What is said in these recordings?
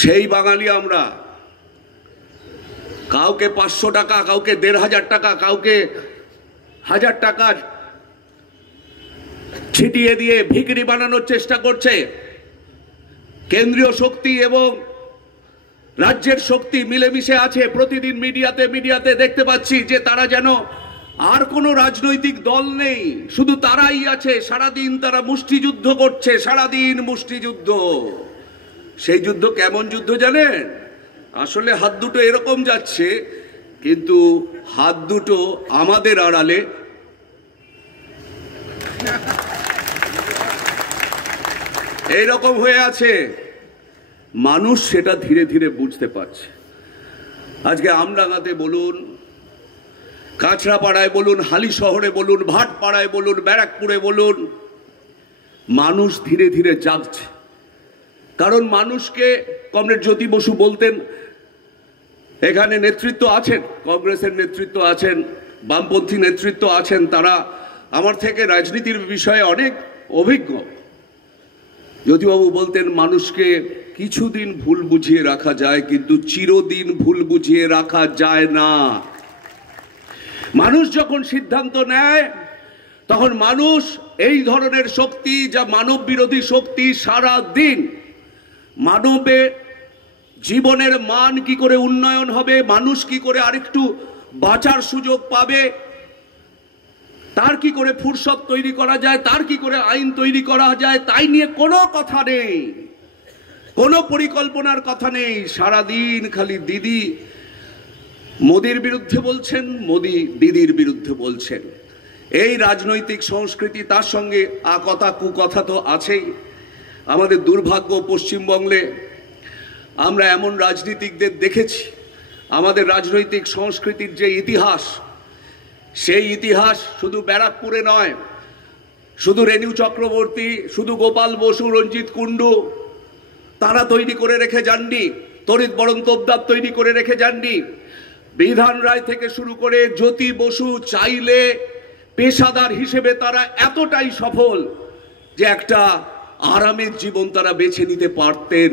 সেই বাঙালি আমরা। কাউকে 500 টাকা, কাউকে 1500 টাকা, কাউকে 1000 টাকা ছিটিয়ে দিয়ে ভিখারি বানানোর চেষ্টা করছে। কেন্দ্রীয় শক্তি এবং রাজ্যের শক্তি মিলেমিশে আছে। প্রতিদিন মিডিয়াতে দেখতে পাচ্ছি যে তারা যেন আর কোনো রাজনৈতিক দল নেই, শুধু তারাই আছে। সারাদিন তারা মুষ্টিযুদ্ধ করছে, সারাদিন মুষ্টিযুদ্ধ। সেই যুদ্ধ কেমন যুদ্ধ জানেন? আসলে হাত দুটো এরকম যাচ্ছে, কিন্তু হাত দুটো আমাদের আড়ালে এইরকম হয়ে আছে। মানুষ সেটা ধীরে ধীরে বুঝতে পারছে। আজকে আমডাঙ্গাতে বলুন, কাঁচরাপাড়ায় বলুন, হালি শহরে বলুন, ভাটপাড়ায় বলুন, ব্যারাকপুরে বলুন, মানুষ ধীরে ধীরে জাগছে। কারণ মানুষকে, কমরেড জ্যোতি বসু বলতেন, এখানে নেতৃত্ব আছেন, কংগ্রেসের নেতৃত্ব আছেন, বামপন্থী নেতৃত্ব আছেন, তারা আমার থেকে রাজনীতির বিষয়ে অনেক অভিজ্ঞ। জ্যোতিবাবু বলতেন, মানুষকে কিছুদিন ভুল বুঝিয়ে রাখা যায়, কিন্তু চিরদিন ভুল বুঝিয়ে রাখা যায় না। মানুষ যখন সিদ্ধান্ত নেয়, তখন মানুষ এই ধরনের শক্তি, যা মানব বিরোধী শক্তি, সারা দিন মানবের জীবনের মান কি করে উন্নয়ন হবে, মানুষ কি করে আরেকটু বাঁচার সুযোগ পাবে, তার কি করে ফুরসত তৈরি করা যায়, তার কি করে আইন তৈরি করা যায়, তাই নিয়ে কোনো কথা নেই, কোনো পরিকল্পনার কথা নেই। সারাদিন খালি দিদি মোদির বিরুদ্ধে বলছেন, মোদি দিদির বিরুদ্ধে বলছেন। এই রাজনৈতিক সংস্কৃতি, তার সঙ্গে কথা কুকথা তো আছেই। আমাদের দুর্ভাগ্য, পশ্চিমবঙ্গে আমরা এমন রাজনীতিকদের দেখেছি। আমাদের রাজনৈতিক সংস্কৃতির যে ইতিহাস, সেই ইতিহাস শুধু ব্যারাকপুরে নয়, শুধু রেণু চক্রবর্তী, শুধু গোপাল বসু, রঞ্জিত কুণ্ডু তারা তৈরি করে রেখে যাননি, তড়িৎ বরণ তোপদার তৈরি করে রেখে যাননি। বিধান রায় থেকে শুরু করে জ্যোতি বসু চাইলে পেশাদার হিসেবে তারা এতটাই সফল যে একটা আরামের জীবন তারা বেছে নিতে পারতেন।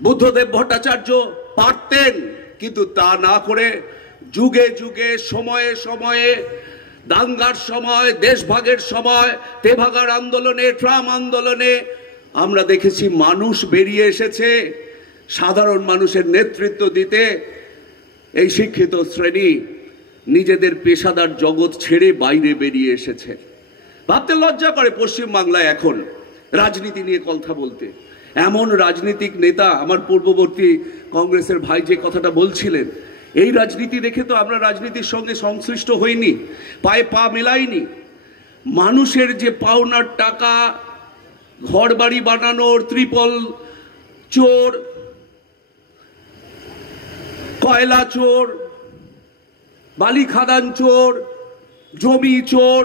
বুদ্ধদেব ভট্টাচার্য পারতেন, কিন্তু তা না করে যুগে যুগে, সময়ে সময়ে, দাঙ্গার সময়, দেশভাগের সময়, তেভাগার আন্দোলনে, ট্রাম আন্দোলনে আমরা দেখেছি মানুষ বেরিয়ে এসেছে সাধারণ মানুষের নেতৃত্ব দিতে। এই শিক্ষিত শ্রেণী নিজেদের পেশাদার জগৎ ছেড়ে বাইরে বেরিয়ে এসেছে। ভাবতে লজ্জা করে পশ্চিমবাংলায় এখন রাজনীতি নিয়ে কথা বলতে। এমন রাজনীতিক নেতা, আমার পূর্ববর্তী কংগ্রেসের ভাই যে কথাটা বলছিলেন, এই রাজনীতি দেখে তো আমরা রাজনীতির সঙ্গে সংশ্লিষ্ট হইনি, পায়ে পা মেলাইনি। মানুষের যে পাওনার টাকা, ঘর বাড়ি বানানোর, ত্রিপল চোর, কয়লা চোর, বালি খাদান চোর, জমি চোর,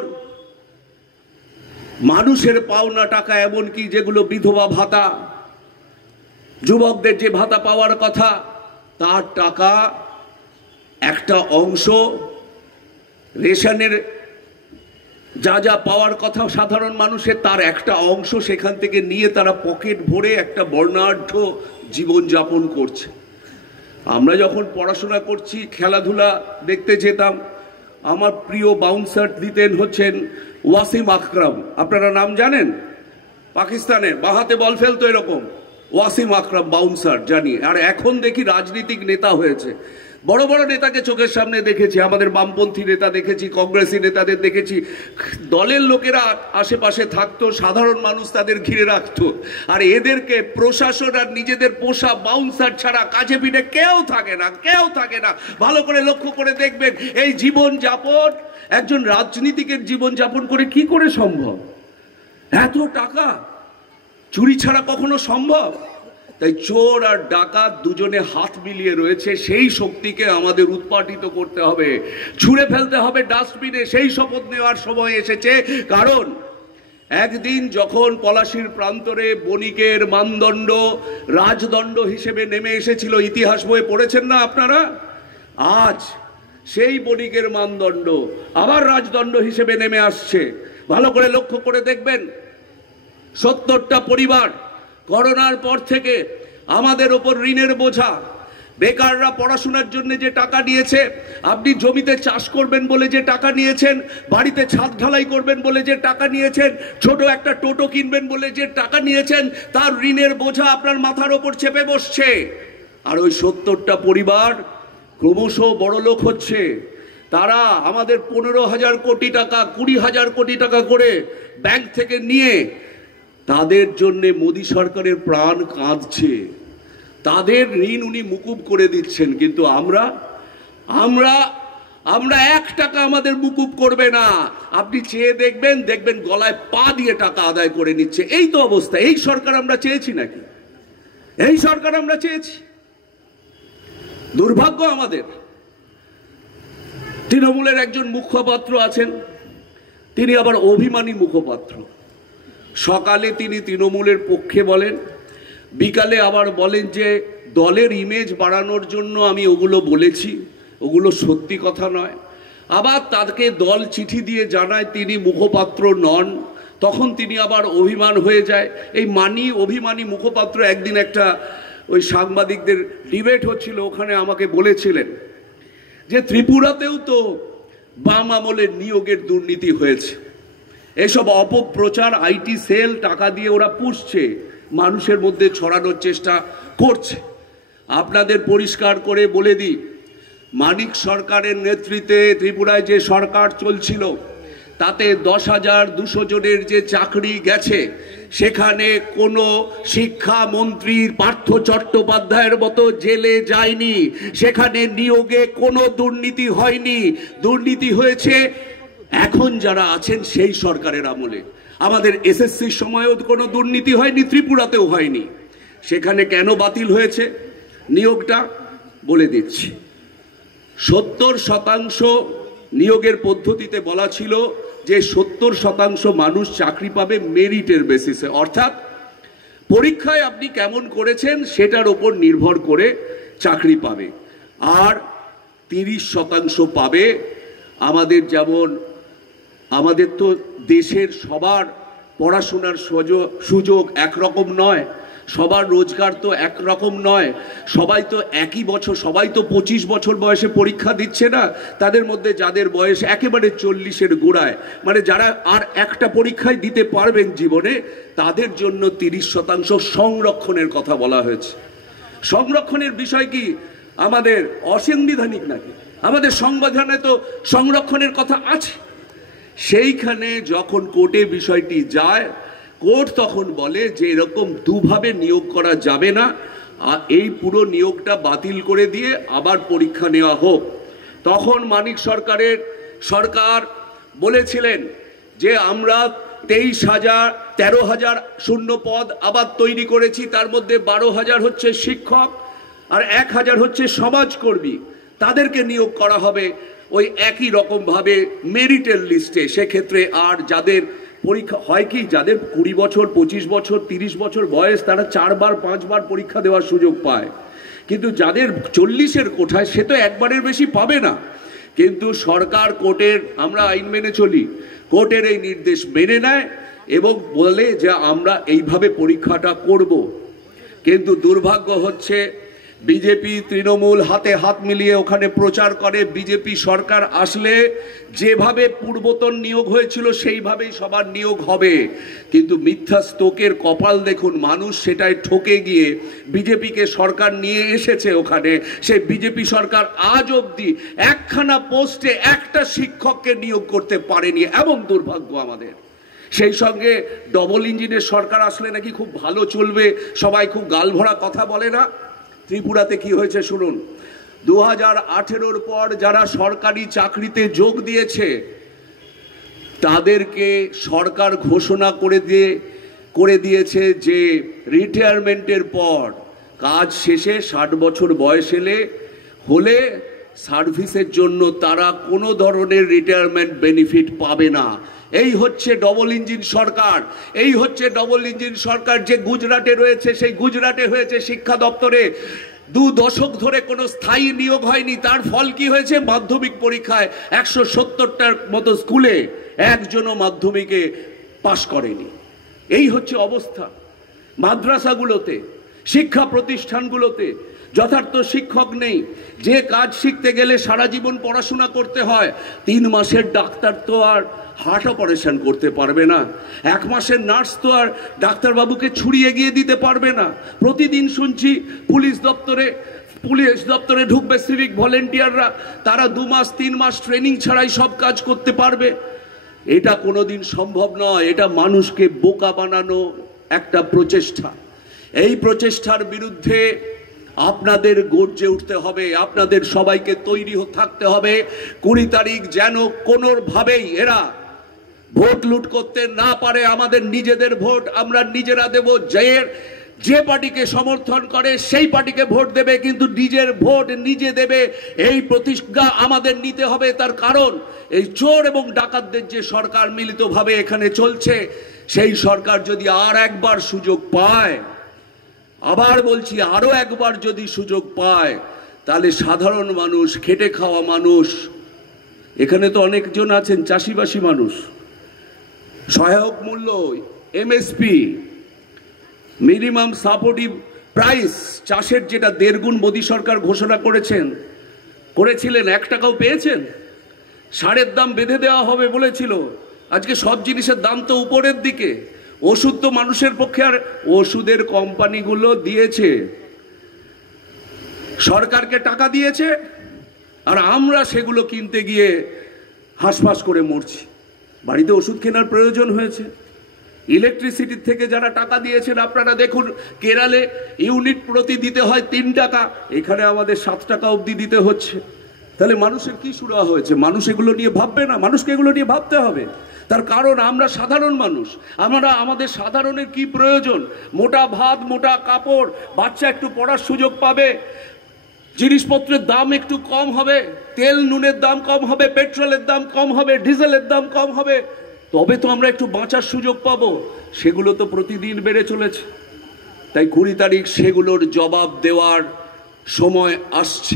মানুষের পাওনা টাকা, এমনকি যেগুলো বিধবা ভাতা, যুবকদের যে ভাতা পাওয়ার কথা, তার টাকা একটা অংশ, রেশনের যা যা পাওয়ার কথা সাধারণ মানুষের, তার একটা অংশ সেখান থেকে নিয়ে তারা পকেট ভরে একটা বর্ণাঢ্য জীবনযাপন করছে। আমরা যখন পড়াশোনা করছি, খেলাধুলা দেখতে যেতাম, আমার প্রিয় বাউন্সার দিতেন হচ্ছেন ওয়াসিম আকরাম। আপনারা নাম জানেন? পাকিস্তানে বাহাতে বল ফেলতো এরকম, ওয়াসিম আকরাম বাউন্সার জানি। আর এখন দেখি রাজনীতিক নেতা হয়েছে। বড় বড় নেতাকে চোখের সামনে দেখেছি, আমাদের বামপন্থী নেতা দেখেছি, কংগ্রেসী নেতাদের দেখেছি। দলের লোকেরা আশেপাশে থাকতো, সাধারণ মানুষ তাদের ঘিরে রাখতো। আর এদেরকে প্রশাসন আর নিজেদের পোষা বাউন্সার ছাড়া কাজে পিঠে কেউ থাকে না, কেউ থাকে না। ভালো করে লক্ষ্য করে দেখবেন, এই জীবনযাপন একজন রাজনীতিকের জীবনযাপন করে কি করে সম্ভব? এত টাকা চুরি ছাড়া কখনো সম্ভব? তাই চোর আর ডাকাত দুজনে হাত মিলিয়ে রয়েছে। সেই শক্তিকে আমাদের উৎপাটিত করতে হবে, ছুঁড়ে ফেলতে হবে ডাস্টবিনে। সেই শপথ নেওয়ার সময় এসেছে। কারণ একদিন যখন পলাশীর প্রান্তরে বণিকের মানদণ্ড রাজদণ্ড হিসেবে নেমে এসেছিল, ইতিহাস বইয়ে পড়েছেন না আপনারা? আজ সেই বণিকের মানদণ্ড আবার রাজদণ্ড হিসেবে নেমে আসছে। ভালো করে লক্ষ্য করে দেখবেন, 70টা পরিবার করোনার পর থেকে আমাদের ওপর ঋণের বোঝা। বেকাররা পড়াশোনার জন্য যে টাকা নিয়েছে, আপনি জমিতে চাষ করবেন বলে যে টাকা নিয়েছেন, বাড়িতে ছাদ ঢালাই করবেন বলে যে টাকা নিয়েছেন, ছোট একটা টোটো কিনবেন বলে যে টাকা নিয়েছেন, তার ঋণের বোঝা আপনার মাথার ওপর চেপে বসছে। আর ওই 70টা পরিবার ক্রমশ বড়লোক হচ্ছে। তারা আমাদের 15,000 কোটি টাকা, 20,000 কোটি টাকা করে ব্যাংক থেকে নিয়ে তাদের জন্য মোদী সরকারের প্রাণ কাঁদছে। তাদের ঋণ উনি মুকুব করে দিচ্ছেন, কিন্তু আমরা 1 টাকা আমাদের মুকুব করবে না। আপনি চেয়ে দেখবেন গলায় পা দিয়ে টাকা আদায় করে নিচ্ছে। এই তো অবস্থা। এই সরকার আমরা চেয়েছি নাকি? এই সরকার আমরা চেয়েছি? দুর্ভাগ্য আমাদের। তৃণমূলের একজন মুখপাত্র আছেন, তিনি আবার অভিমানী মুখপাত্র। সকালে তিনি তৃণমূলের পক্ষে বলেন, বিকালে আবার বলেন যে দলের ইমেজ বাড়ানোর জন্য আমি ওগুলো বলেছি, ওগুলো সত্যি কথা নয়। আবার তাকে দল চিঠি দিয়ে জানায় তিনি মুখপাত্র নন, তখন তিনি আবার অভিমান হয়ে যায়। এই অভিমানী মুখপাত্র একদিন একটা ওই সাংবাদিকদের ডিবেট হচ্ছিল, ওখানে আমাকে বলেছিলেন যে ত্রিপুরাতেও তো বাম আমলের নিয়োগের দুর্নীতি হয়েছে। এসব অপপ্রচার আইটি সেল টাকা দিয়ে ওরা পুষছে, মানুষের মধ্যে ছড়ানোর চেষ্টা করছে। আপনাদের পরিষ্কার করে বলে দিই, মানিক সরকারের নেতৃত্বে ত্রিপুরায় যে সরকার চলছিল, তাতে 10,200 জনের যে চাকরি গেছে, সেখানে কোনো শিক্ষামন্ত্রী পার্থ চট্টোপাধ্যায়ের মতো জেলে যায়নি। সেখানে নিয়োগে কোনো দুর্নীতি হয়নি। দুর্নীতি হয়েছে এখন যারা আছেন সেই সরকারের আমলে। আমাদের এসএসসির সময়ও কোনো দুর্নীতি হয়নি, ত্রিপুরাতেও হয়নি। সেখানে কেন বাতিল হয়েছে নিয়োগটা বলে দিচ্ছি। 70% নিয়োগের পদ্ধতিতে বলা ছিল যে 70% মানুষ চাকরি পাবে মেরিটের বেসিসে, অর্থাৎ পরীক্ষায় আপনি কেমন করেছেন সেটার ওপর নির্ভর করে চাকরি পাবে। আর 30% পাবে যেমন আমাদের তো দেশের সবার পড়াশোনার সুযোগ একরকম নয়, সবার রোজগার তো একরকম নয়, সবাই তো একই বছর, সবাই তো 25 বছর বয়সে পরীক্ষা দিচ্ছে না। তাদের মধ্যে যাদের বয়স একেবারে 40-এর গোড়ায়, মানে যারা আর একটা পরীক্ষায় দিতে পারবেন জীবনে, তাদের জন্য 30% সংরক্ষণের কথা বলা হয়েছে। সংরক্ষণের বিষয় কি আমাদের অসাংবিধানিক নাকি? আমাদের সংবিধানে তো সংরক্ষণের কথা আছে। সেইখানে যখন কোর্টে বিষয়টি যায়, কোর্ট তখন বলে যে এরকম দুভাবে নিয়োগ করা যাবে না, আর এই পুরো নিয়োগটা বাতিল করে দিয়ে আবার পরীক্ষা নেওয়া হোক। তখন মানিক সরকার বলেছিলেন যে আমরা 13,000 শূন্য পদ আবার তৈরি করেছি, তার মধ্যে 12,000 হচ্ছে শিক্ষক আর 1,000 হচ্ছে সমাজকর্মী। তাদেরকে নিয়োগ করা হবে ওই একই রকম ভাবে মেরিটের লিস্টে। সেক্ষেত্রে আর যাদের পরীক্ষা হয় কি, যাদের 20 বছর 25 বছর 30 বছর বয়স, তারা 4বার 5বার পরীক্ষা দেওয়ার সুযোগ পায়। কিন্তু যাদের 40-এর কোঠায়, সে তো একবারের বেশি পাবে না। কিন্তু সরকার আমরা আইন মেনে চলি, কোর্টের এই নির্দেশ মেনে নেয় এবং বলে যে আমরা এইভাবে পরীক্ষাটা করব। কিন্তু দুর্ভাগ্য হচ্ছে বিজেপি তৃণমূল হাতে হাত মিলিয়ে ওখানে প্রচার করে বিজেপি সরকার আসলে যেভাবে পূর্বতন নিয়োগ হয়েছিল সেইভাবেই সবার নিয়োগ হবে। কিন্তু মিথ্যা স্তোকের কপাল দেখুন, মানুষ সেটাই ঠকে গিয়ে বিজেপিকে সরকার নিয়ে এসেছে ওখানে। সেই বিজেপি সরকার আজ অবধি একখানা পোস্টে একটা শিক্ষককে নিয়োগ করতে পারেনি, এমন দুর্ভাগ্য আমাদের। সেই সঙ্গে ডবল ইঞ্জিনের সরকার আসলে নাকি খুব ভালো চলবে, সবাই খুব গালভরা কথা বলে না। ত্রিপুরাতে কি হয়েছে শুনুন। 2018-র পর যারা সরকারি চাকরিতে যোগ দিয়েছে, তাদেরকে সরকার ঘোষণা করে দিয়েছে যে রিটায়ারমেন্টের পর কাজ শেষে 60 বছর বয়স হলে সার্ভিসের জন্য তারা কোনো ধরনের রিটায়ারমেন্ট বেনিফিট পাবে না। এই হচ্ছে ডবল ইঞ্জিন সরকার। এই হচ্ছে ডবল ইঞ্জিন সরকার যে গুজরাটে রয়েছে। সেই গুজরাটে হয়েছে শিক্ষা দপ্তরে 2 দশক ধরে কোনো স্থায়ী নিয়োগ হয়নি। তার ফল কি হয়েছে? মাধ্যমিক পরীক্ষায় 170টার মতো স্কুলে একজনও মাধ্যমিকে পাশ করেনি। এই হচ্ছে অবস্থা। মাদ্রাসাগুলোতে শিক্ষা প্রতিষ্ঠানগুলোতে যথার্থ শিক্ষক নেই। যে কাজ শিখতে গেলে সারা জীবন পড়াশোনা করতে হয়, 3 মাসের ডাক্তার তো আর হার্ট অপারেশন করতে পারবে না, 1 মাসের নার্স তো আর ডাক্তারবাবুকে ছুরি এগিয়ে দিতে পারবে না। প্রতিদিন শুনছি পুলিশ দপ্তরে ঢুকবে সিভিক ভলেন্টিয়াররা, তারা 2 মাস 3 মাস ট্রেনিং ছাড়াই সব কাজ করতে পারবে। এটা কোনোদিন সম্ভব নয়। এটা মানুষকে বোকা বানানো একটা প্রচেষ্টা। এই প্রচেষ্টার বিরুদ্ধে আপনাদের গর্জে উঠতে হবে, আপনাদের সবাইকে তৈরি থাকতে হবে। 20 তারিখ যেন কোনোভাবেই এরা ভোট লুট করতে না পারে। আমাদের নিজেদের ভোট আমরা নিজেরা দেব। যে পার্টিকে সমর্থন করে সেই পার্টিকে ভোট দেবে, কিন্তু নিজের ভোট নিজে দেবে, এই প্রতিজ্ঞা আমাদের নিতে হবে। তার কারণ এই চোর এবং ডাকাতদের যে সরকার মিলিতভাবে এখানে চলছে, সেই সরকার যদি আর একবার সুযোগ পায়, আবার বলছি আরো একবার যদি সুযোগ পায়, তাহলে সাধারণ মানুষ, খেটে খাওয়া মানুষ, এখানে তো অনেকজন আছেন চাষিবাসী মানুষ, সহায়ক মূল্য এমএসপি মিনিমাম সাপোর্টিভ প্রাইস চাষের যেটা 1.5 গুণ মোদী সরকার ঘোষণা করেছিলেন, 1 টাকাও পেয়েছেন? সারের দাম বেঁধে দেওয়া হবে বলেছিল, আজকে সব জিনিসের দাম তো উপরের দিকে। ওষুধ তো মানুষের পক্ষে, আর ওষুধের কোম্পানিগুলো দিয়েছে, সরকারকে টাকা দিয়েছে, আর আমরা সেগুলো কিনতে গিয়ে হাঁসফাঁস করে মরছি। বাড়িতে ওষুধ কেনার প্রয়োজন হয়েছে। ইলেকট্রিসিটির থেকে যারা টাকা দিয়েছেন, আপনারা দেখুন কেরালে ইউনিট প্রতি দিতে হয় 3 টাকা, এখানে আমাদের 7 টাকা অবধি দিতে হচ্ছে। তাহলে মানুষের কি সুরা হয়েছে? মানুষ এগুলো নিয়ে ভাববে না? মানুষকে এগুলো নিয়ে ভাবতে হবে। তার কারণ আমরা সাধারণ মানুষ, আমাদের সাধারণের কি প্রয়োজন? মোটা ভাত, মোটা কাপড়, বাচ্চা একটু পড়ার সুযোগ পাবে, জিনিসপত্রের দাম একটু কম হবে, তেল নুনের দাম কম হবে, পেট্রোলের দাম কম হবে, ডিজেলের দাম কম হবে, তবে তো আমরা একটু বাঁচার সুযোগ পাবো। সেগুলো তো প্রতিদিন বেড়ে চলেছে। তাই 20 তারিখ সেগুলোর জবাব দেওয়ার সময় আসছে।